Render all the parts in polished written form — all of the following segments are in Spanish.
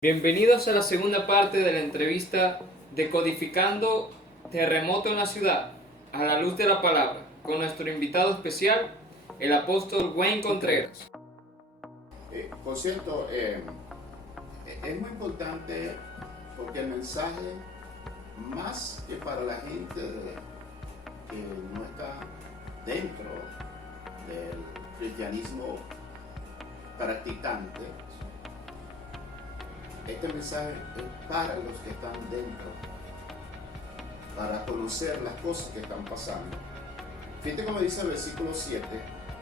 Bienvenidos a la segunda parte de la entrevista Decodificando Terremoto en la Ciudad, a la luz de la palabra, con nuestro invitado especial, el apóstol Wayne Contreras. Por cierto, es muy importante porque el mensaje, más que para la gente que no está dentro del cristianismo practicante, este mensaje es para los que están dentro, para conocer las cosas que están pasando. Fíjate como dice el versículo 7.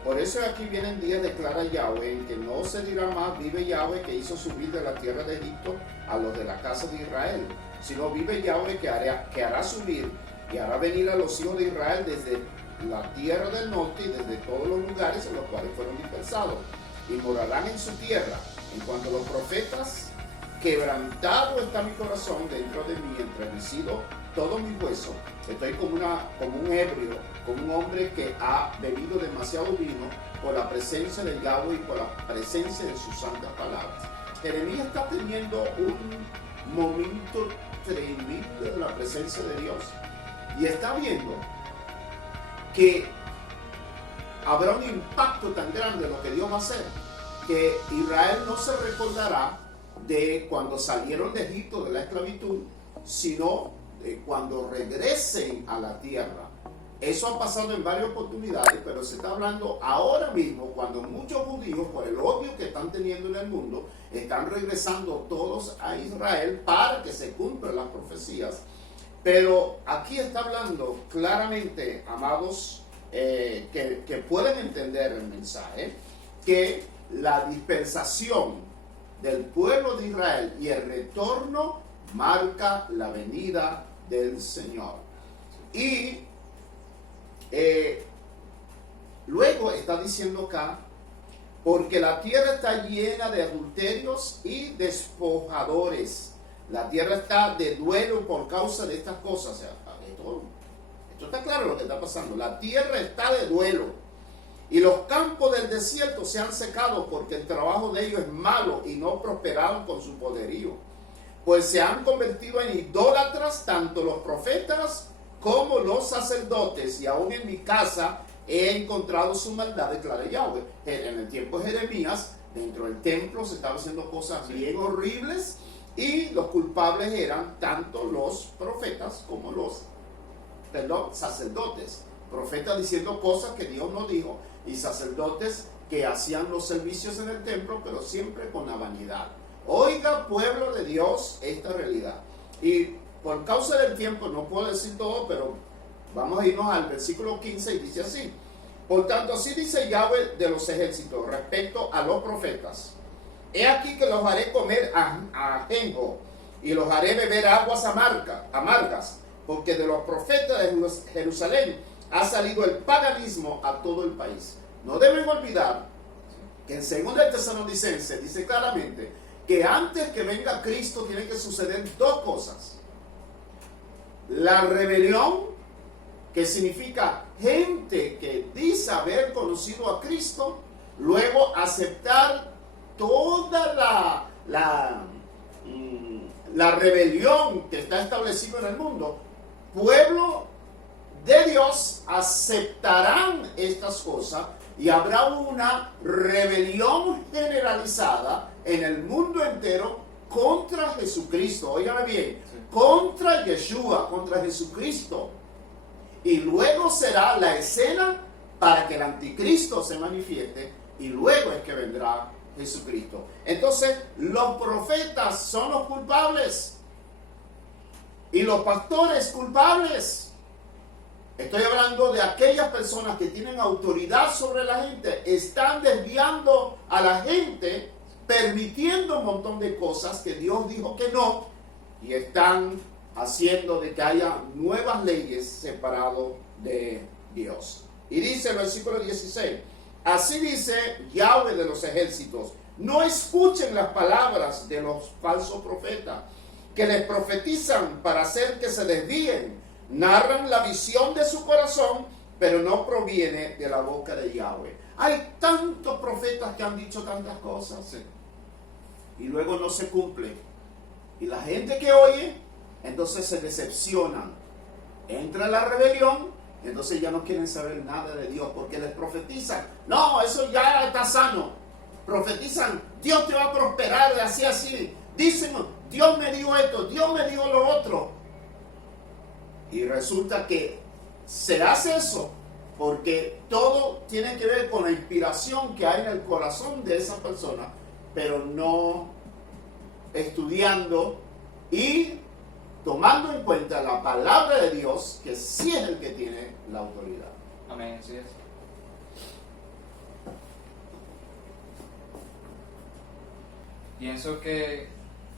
Por eso aquí vienen días, declara Yahweh, en que no se dirá más, vive Yahweh que hizo subir de la tierra de Egipto a los de la casa de Israel, sino vive Yahweh que hará subir y hará venir a los hijos de Israel desde la tierra del norte y desde todos los lugares en los cuales fueron dispersados, y morarán en su tierra. En cuanto a los profetas, quebrantado está mi corazón dentro de mí, entremecido todo mi hueso. Estoy como un ebrio, como un hombre que ha bebido demasiado vino por la presencia de Yahweh y por la presencia de sus santas palabras. Jeremías está teniendo un momento tremendo de la presencia de Dios y está viendo que habrá un impacto tan grande de lo que Dios va a hacer, que Israel no se recordará de cuando salieron de Egipto de la esclavitud, sino de cuando regresen a la tierra. Eso ha pasado en varias oportunidades, pero se está hablando ahora mismo cuando muchos judíos, por el odio que están teniendo en el mundo, están regresando todos a Israel para que se cumplan las profecías. Pero aquí está hablando claramente, amados, que pueden entender el mensaje, que la dispensación del pueblo de Israel y el retorno marca la venida del Señor. Y luego está diciendo acá, porque la tierra está llena de adulterios y despojadores. La tierra está de duelo por causa de estas cosas. O sea, esto está claro lo que está pasando. La tierra está de duelo. Y los campos del desierto se han secado porque el trabajo de ellos es malo y no prosperaron con su poderío. Pues se han convertido en idólatras tanto los profetas como los sacerdotes, y aún en mi casa he encontrado su maldad, declara Yahweh. En el tiempo de Jeremías, dentro del templo se estaban haciendo cosas bien horribles y los culpables eran tanto los profetas como los sacerdotes. Profetas diciendo cosas que Dios no dijo y sacerdotes que hacían los servicios en el templo, pero siempre con la vanidad. Oiga, pueblo de Dios, esta realidad. Y por causa del tiempo no puedo decir todo, pero vamos a irnos al versículo 15 y dice así: por tanto, así dice Yahweh de los ejércitos respecto a los profetas: he aquí que los haré comer ajenjo y los haré beber aguas amargas, porque de los profetas de Jerusalén ha salido el paganismo a todo el país. No deben olvidar que en 2 Tesalonicenses dice claramente que antes que venga Cristo tienen que suceder dos cosas: la rebelión, que significa gente que dice haber conocido a Cristo, luego aceptar toda la rebelión que está establecida en el mundo. Pueblo de Dios aceptarán estas cosas y habrá una rebelión generalizada en el mundo entero contra Jesucristo. Óigame bien, contra Yeshua, contra Jesucristo. Y luego será la escena para que el anticristo se manifieste, y luego es que vendrá Jesucristo. Entonces, los profetas son los culpables y los pastores culpables. Estoy hablando de aquellas personas que tienen autoridad sobre la gente, están desviando a la gente, permitiendo un montón de cosas que Dios dijo que no, y están haciendo de que haya nuevas leyes separado de Dios. Y dice el versículo 16, así dice Yahweh de los ejércitos: no escuchen las palabras de los falsos profetas, que les profetizan para hacer que se desvíen. Narran la visión de su corazón, pero no proviene de la boca de Yahweh. Hay tantos profetas que han dicho tantas cosas y luego no se cumple. Y la gente que oye, entonces se decepcionan. Entra la rebelión, entonces ya no quieren saber nada de Dios porque les profetizan. No, eso ya está sano. Profetizan, Dios te va a prosperar, así, así. Dicen, Dios me dio esto, Dios me dio lo otro. Y resulta que se hace eso porque todo tiene que ver con la inspiración que hay en el corazón de esa persona, pero no estudiando y tomando en cuenta la palabra de Dios, que sí es el que tiene la autoridad. Amén, así es. Pienso que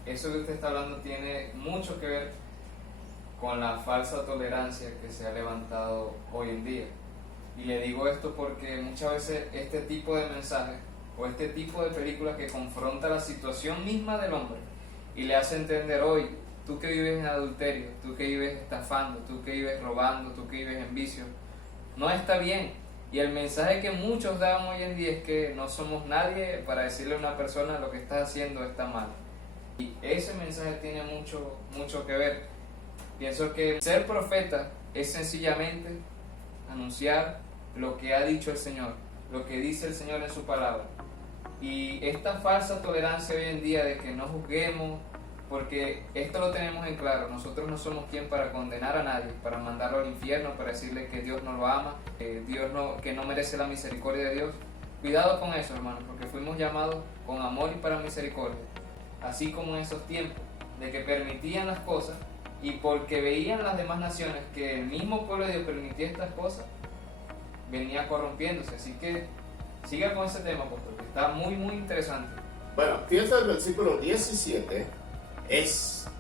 eso que usted está hablando tiene mucho que ver con la falsa tolerancia que se ha levantado hoy en día. Y le digo esto porque muchas veces este tipo de mensajes o este tipo de películas que confronta la situación misma del hombre y le hace entender hoy, tú que vives en adulterio, tú que vives estafando, tú que vives robando, tú que vives en vicio, no está bien. Y el mensaje que muchos dan hoy en día es que no somos nadie para decirle a una persona lo que está haciendo está mal. Y ese mensaje tiene mucho que ver. Pienso que ser profeta es sencillamente anunciar lo que ha dicho el Señor, lo que dice el Señor en su palabra. Y esta falsa tolerancia hoy en día de que no juzguemos, porque esto lo tenemos en claro, nosotros no somos quien para condenar a nadie, para mandarlo al infierno, para decirle que Dios no lo ama, que no merece la misericordia de Dios. Cuidado con eso, hermanos, porque fuimos llamados con amor y para misericordia, así como en esos tiempos de que permitían las cosas y porque veían las demás naciones que el mismo pueblo de Dios permitía estas cosas, venía corrompiéndose. Así que siga con ese tema, apóstol, que está muy interesante. Bueno, fíjense el versículo 17,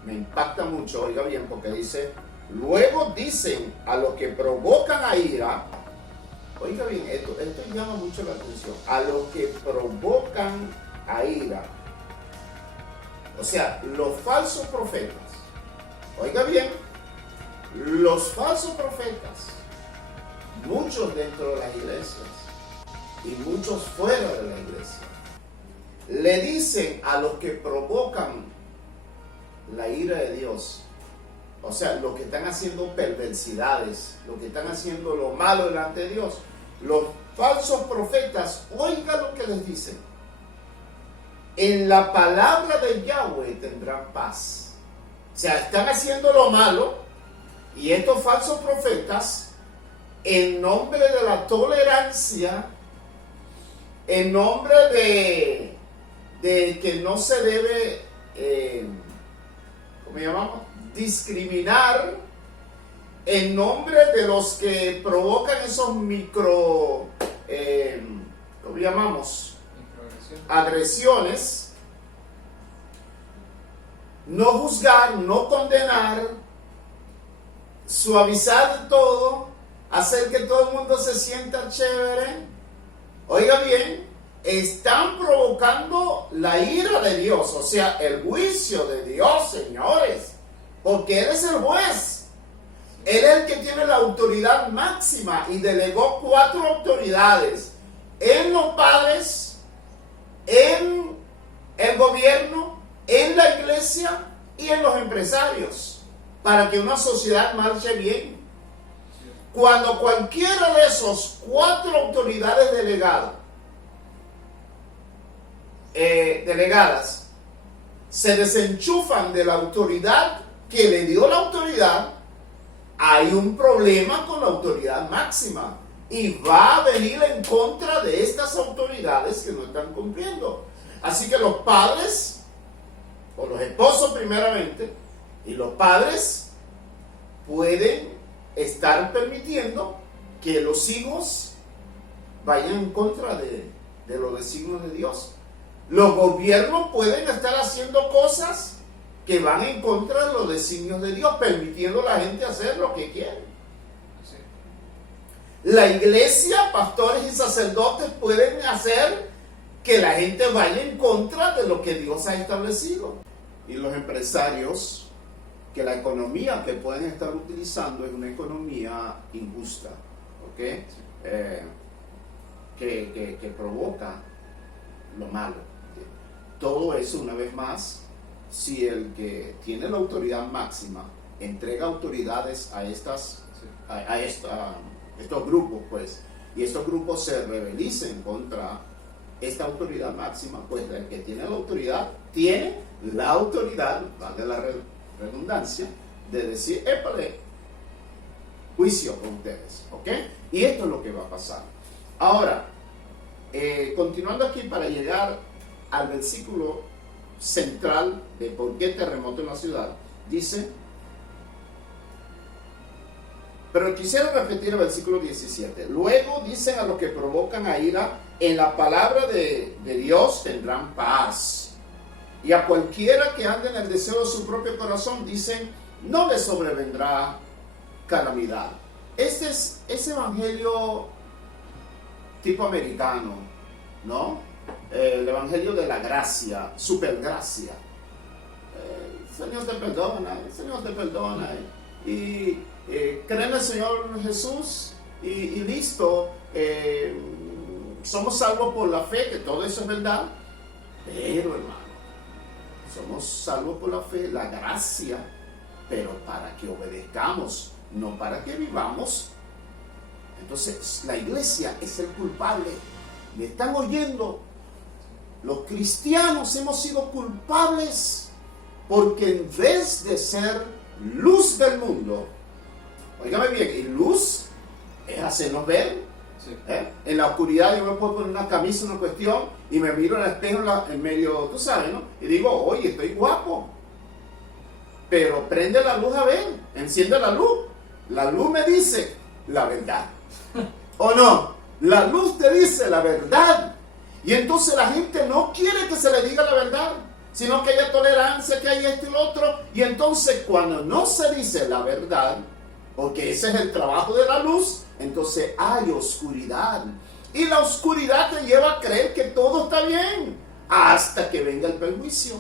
me impacta mucho, oiga bien, porque dice, luego dicen a los que provocan a ira, oiga bien, esto llama mucho la atención, a los que provocan a ira, o sea, los falsos profetas, oiga bien, los falsos profetas, muchos dentro de las iglesias y muchos fuera de la iglesia, le dicen a los que provocan la ira de Dios, o sea, los que están haciendo perversidades, los que están haciendo lo malo delante de Dios, los falsos profetas, oiga lo que les dicen: en la palabra de Yahweh tendrán paz. O sea, están haciendo lo malo y estos falsos profetas, en nombre de la tolerancia, en nombre de que no se debe, ¿cómo llamamos?, discriminar, en nombre de los que provocan esos ¿cómo llamamos?, agresiones, no juzgar, no condenar, suavizar todo, hacer que todo el mundo se sienta chévere. Oiga bien, están provocando la ira de Dios, o sea, el juicio de Dios, señores, porque Él es el juez. Él es el que tiene la autoridad máxima y delegó 4 autoridades en los padres, en el gobierno, en la iglesia y en los empresarios, para que una sociedad marche bien. Cuando cualquiera de esos 4 autoridades delegadas se desenchufan de la autoridad que le dio la autoridad, hay un problema con la autoridad máxima y va a venir en contra de estas autoridades que no están cumpliendo. Así que los padres, o los esposos primeramente, y los padres pueden estar permitiendo que los hijos vayan en contra de los designios de Dios. Los gobiernos pueden estar haciendo cosas que van en contra de los designios de Dios, permitiendo a la gente hacer lo que quiere. Sí. La iglesia, pastores y sacerdotes pueden hacer que la gente vaya en contra de lo que Dios ha establecido. Y los empresarios, que la economía que pueden estar utilizando es una economía injusta, ¿ok? Que provoca lo malo. Todo eso, una vez más, si el que tiene la autoridad máxima entrega autoridades a estos grupos, pues, y estos grupos se rebelicen contra esta autoridad máxima, pues el que tiene la autoridad, valga la redundancia, de decir, épale, juicio con ustedes, ¿ok? Y esto es lo que va a pasar. Ahora, continuando aquí para llegar al versículo central de por qué terremoto en la ciudad, dice, pero quisiera repetir el versículo 17. Luego dicen a los que provocan a ira, en la palabra de Dios tendrán paz. Y a cualquiera que ande en el deseo de su propio corazón, dicen, no le sobrevendrá calamidad. Este es ese evangelio tipo americano, ¿no? El evangelio de la gracia, supergracia. El Señor te perdona, el Señor te perdona. Y cree en el Señor Jesús y listo. Somos salvos por la fe, que todo eso es verdad. Pero, hermano, somos salvos por la fe, la gracia, pero para que obedezcamos, no para que vivamos. Entonces, la iglesia es el culpable. ¿Me están oyendo? Los cristianos hemos sido culpables porque en vez de ser luz del mundo, óigame bien, y luz es hacernos ver. Sí. En la oscuridad yo me puedo poner una camisa, una cuestión, y me miro en el espejo en medio, tú sabes, ¿no? Y digo, oye, estoy guapo. Pero prende la luz a ver, enciende la luz. La luz me dice la verdad. ¿O no? La luz te dice la verdad. Y entonces la gente no quiere que se le diga la verdad, sino que haya tolerancia, que haya esto y lo otro. Y entonces cuando no se dice la verdad, porque ese es el trabajo de la luz, entonces hay oscuridad. Y la oscuridad te lleva a creer que todo está bien, hasta que venga el perjuicio.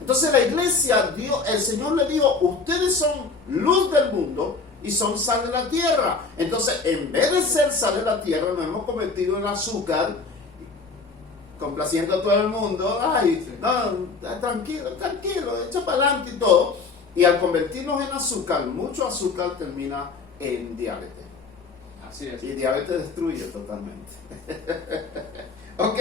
Entonces la iglesia, el Señor le dijo, ustedes son luz del mundo y son sal de la tierra. Entonces, en vez de ser sal de la tierra, nos hemos convertido en azúcar, complaciendo a todo el mundo. Ay, no, tranquilo, echa para adelante y todo. Y al convertirnos en azúcar, mucho azúcar termina en diabetes. Así es. Y diabetes destruye totalmente. Ok.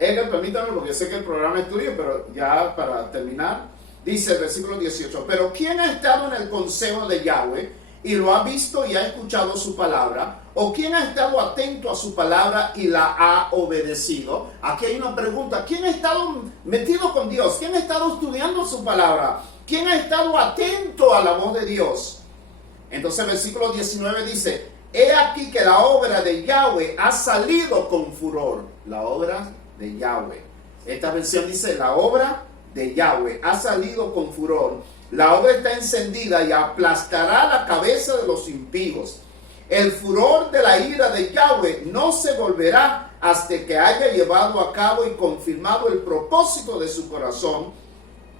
Edgar, permítame, porque yo sé que el programa es tuyo, pero ya para terminar, dice el versículo 18, pero ¿quién ha estado en el consejo de Yahweh y lo ha visto y ha escuchado su palabra? ¿O quién ha estado atento a su palabra y la ha obedecido? Aquí hay una pregunta. ¿Quién ha estado metido con Dios? ¿Quién ha estado estudiando su palabra? ¿Quién ha estado atento a la voz de Dios? Entonces el versículo 19 dice, he aquí que la obra de Yahweh ha salido con furor. La obra de Yahweh. Esta versión dice, la obra de Yahweh ha salido con furor. La obra está encendida y aplastará la cabeza de los impíos. El furor de la ira de Yahweh no se volverá hasta que haya llevado a cabo y confirmado el propósito de su corazón.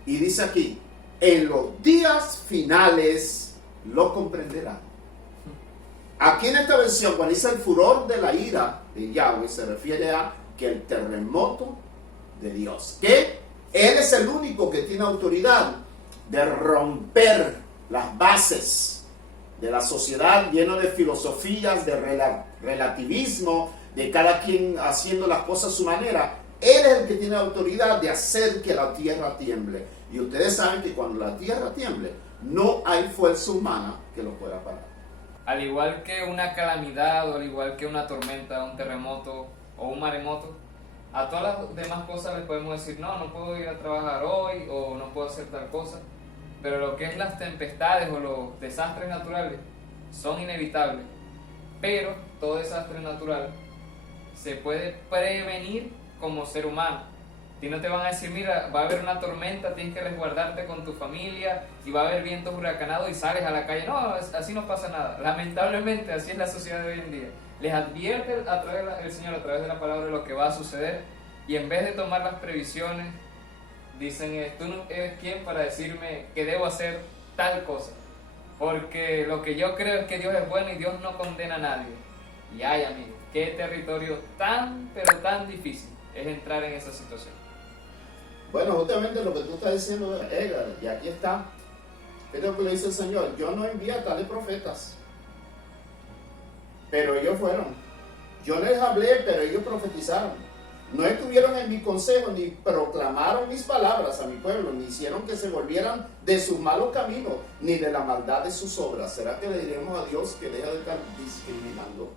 Y dice aquí, en los días finales lo comprenderán. Aquí en esta versión, cuando dice el furor de la ira de Yahweh, se refiere a que el terremoto de Dios, que Él es el único que tiene autoridad de romper las bases de la sociedad lleno de filosofías, de relativismo, de cada quien haciendo las cosas a su manera. Él es el que tiene autoridad de hacer que la tierra tiemble. Y ustedes saben que cuando la tierra tiemble, no hay fuerza humana que lo pueda parar. Al igual que una calamidad, o al igual que una tormenta, un terremoto o un maremoto, a todas las demás cosas les podemos decir, no puedo ir a trabajar hoy, o no puedo hacer tal cosa. Pero lo que es las tempestades o los desastres naturales son inevitables. Pero todo desastre natural se puede prevenir como ser humano. Y no te van a decir, mira, va a haber una tormenta, tienes que resguardarte con tu familia y va a haber vientos huracanados y sales a la calle. No, así no pasa nada. Lamentablemente, así es la sociedad de hoy en día. Les advierte el Señor a través de la palabra lo que va a suceder y en vez de tomar las previsiones, dicen, tú no eres quien para decirme que debo hacer tal cosa. Porque lo que yo creo es que Dios es bueno y Dios no condena a nadie. Y ay, amigo, qué territorio tan, pero tan difícil es entrar en esa situación. Bueno, justamente lo que tú estás diciendo, Edgar, y aquí está. Es lo que le dice el Señor. Yo no envié a tales profetas, pero ellos fueron. Yo les hablé, pero ellos profetizaron. No estuvieron en mi consejo, ni proclamaron mis palabras a mi pueblo, ni hicieron que se volvieran de sus malos caminos, ni de la maldad de sus obras. ¿Será que le diremos a Dios que deja de estar discriminando?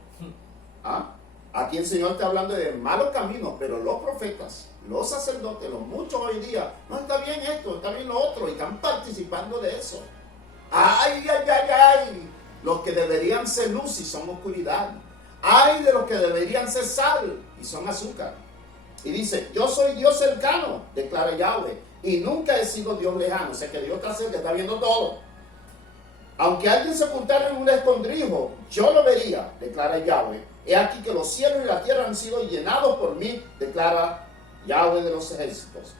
¿Ah? Aquí el Señor está hablando de malos caminos, pero los profetas, los sacerdotes, los muchos hoy día, no está bien esto, está bien lo otro, y están participando de eso. ¡Ay, ay, ay, ay! Los que deberían ser luz y son oscuridad. ¡Ay de los que deberían ser sal y son azúcar! Y dice, yo soy Dios cercano, declara Yahweh, y nunca he sido Dios lejano. O sea que Dios está cerca, está viendo todo. Aunque alguien se ocultara en un escondrijo, yo lo vería, declara Yahweh. He aquí que los cielos y la tierra han sido llenados por mí, declara Yahweh de los ejércitos.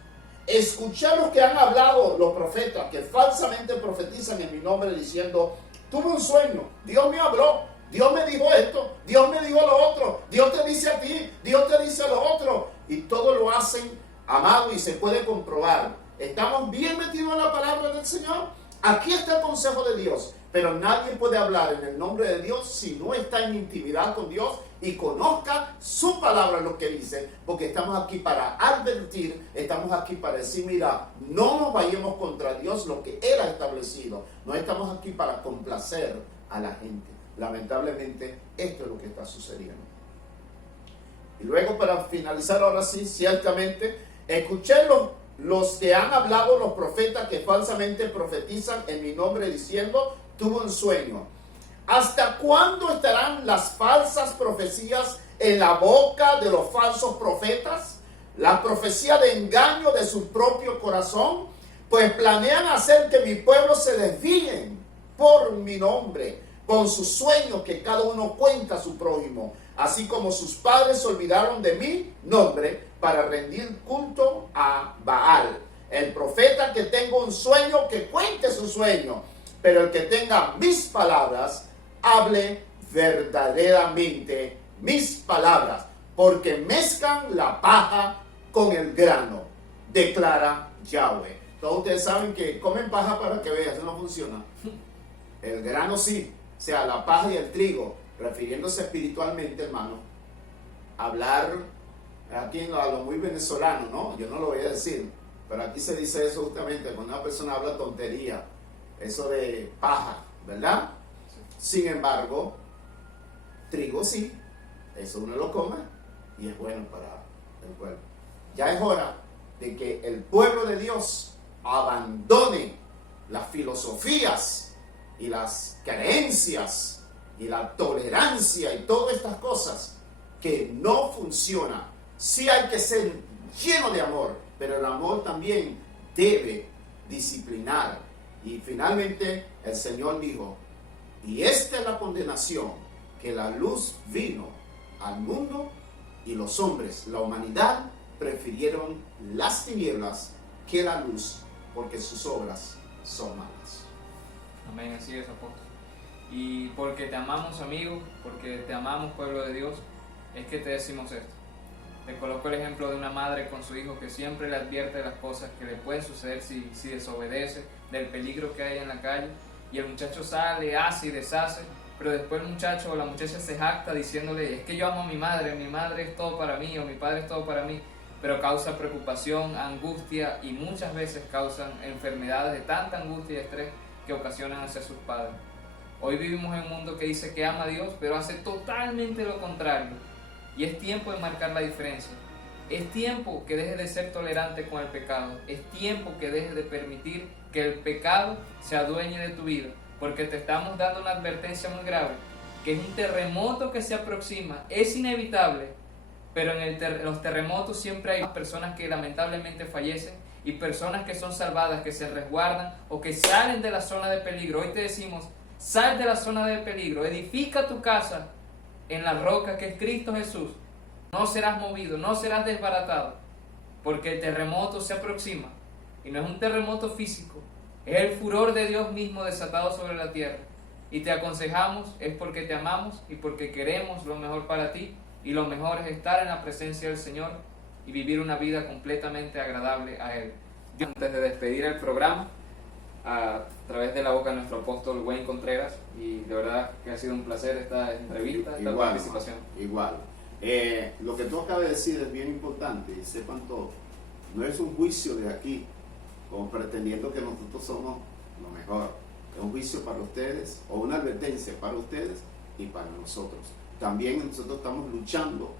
Escuché a los que han hablado, los profetas, que falsamente profetizan en mi nombre diciendo, tuve un sueño, Dios me habló, Dios me dijo esto, Dios me dijo lo otro, Dios te dice a ti, Dios te dice a lo otro. Y todo lo hacen, amado, y se puede comprobar. ¿Estamos bien metidos en la palabra del Señor? Aquí está el consejo de Dios. Pero nadie puede hablar en el nombre de Dios si no está en intimidad con Dios y conozca su palabra, lo que dice, porque estamos aquí para advertir, estamos aquí para decir, mira, no nos vayamos contra Dios, lo que Él ha establecido. No estamos aquí para complacer a la gente. Lamentablemente, esto es lo que está sucediendo. Y luego, para finalizar ahora sí, ciertamente, escuché los que han hablado, los profetas que falsamente profetizan en mi nombre diciendo, tuve un sueño. ¿Hasta cuándo estarán las falsas profecías en la boca de los falsos profetas? La profecía de engaño de su propio corazón, pues planean hacer que mi pueblo se desvíen por mi nombre, con sus sueños que cada uno cuenta a su prójimo, así como sus padres se olvidaron de mi nombre para rendir culto a Baal. El profeta que tenga un sueño, que cuente su sueño, pero el que tenga mis palabras, hable verdaderamente mis palabras, porque mezclan la paja con el grano, declara Yahweh. Todos ustedes saben que comen paja para que vean, eso no funciona. El grano sí, o sea, la paja y el trigo, refiriéndose espiritualmente, hermano. Hablar aquí a lo muy venezolano, ¿no? Yo no lo voy a decir, pero aquí se dice eso justamente cuando una persona habla tontería, eso de paja, ¿verdad? Sin embargo, trigo sí, eso uno lo come y es bueno para el pueblo. Ya es hora de que el pueblo de Dios abandone las filosofías y las creencias y la tolerancia y todas estas cosas que no funcionan. Sí hay que ser lleno de amor, pero el amor también debe disciplinar. Y finalmente el Señor dijo, y esta es la condenación, que la luz vino al mundo y los hombres, la humanidad, prefirieron las tinieblas que la luz, porque sus obras son malas. Amén, así es, apóstol. Y porque te amamos, amigo, porque te amamos, pueblo de Dios, es que te decimos esto. Te coloco el ejemplo de una madre con su hijo que siempre le advierte de las cosas que le pueden suceder si desobedece, del peligro que hay en la calle, y el muchacho sale, hace y deshace, pero después el muchacho o la muchacha se jacta diciéndole, es que yo amo a mi madre es todo para mí, o mi padre es todo para mí, pero causa preocupación, angustia, y muchas veces causan enfermedades de tanta angustia y estrés que ocasionan hacia sus padres. Hoy vivimos en un mundo que dice que ama a Dios, pero hace totalmente lo contrario. Y es tiempo de marcar la diferencia. Es tiempo que dejes de ser tolerante con el pecado. Es tiempo que dejes de permitir que el pecado se adueñe de tu vida. Porque te estamos dando una advertencia muy grave, que es un terremoto que se aproxima. Es inevitable, pero en los terremotos siempre hay personas que lamentablemente fallecen y personas que son salvadas, que se resguardan o que salen de la zona de peligro. Hoy te decimos, sal de la zona de peligro, edifica tu casa en la roca que es Cristo Jesús. No serás movido, no serás desbaratado, porque el terremoto se aproxima. Y no es un terremoto físico, es el furor de Dios mismo desatado sobre la tierra. Y te aconsejamos, es porque te amamos y porque queremos lo mejor para ti. Y lo mejor es estar en la presencia del Señor y vivir una vida completamente agradable a Él. Antes de despedir el programa, a través de la boca de nuestro apóstol Wayne Contreras, y de verdad que ha sido un placer esta entrevista, esta participación. Igual. Lo que tú acabas de decir es bien importante, y sepan todos, no es un juicio de aquí, como pretendiendo que nosotros somos lo mejor. Es un juicio para ustedes, o una advertencia para ustedes y para nosotros. También nosotros estamos luchando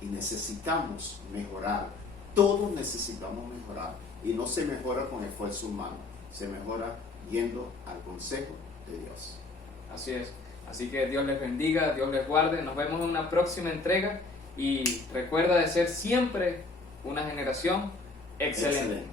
y necesitamos mejorar. Todos necesitamos mejorar, y no se mejora con esfuerzo humano, se mejora yendo al consejo de Dios. Así es. Así que Dios les bendiga, Dios les guarde. Nos vemos en una próxima entrega y recuerda de ser siempre una generación excelente.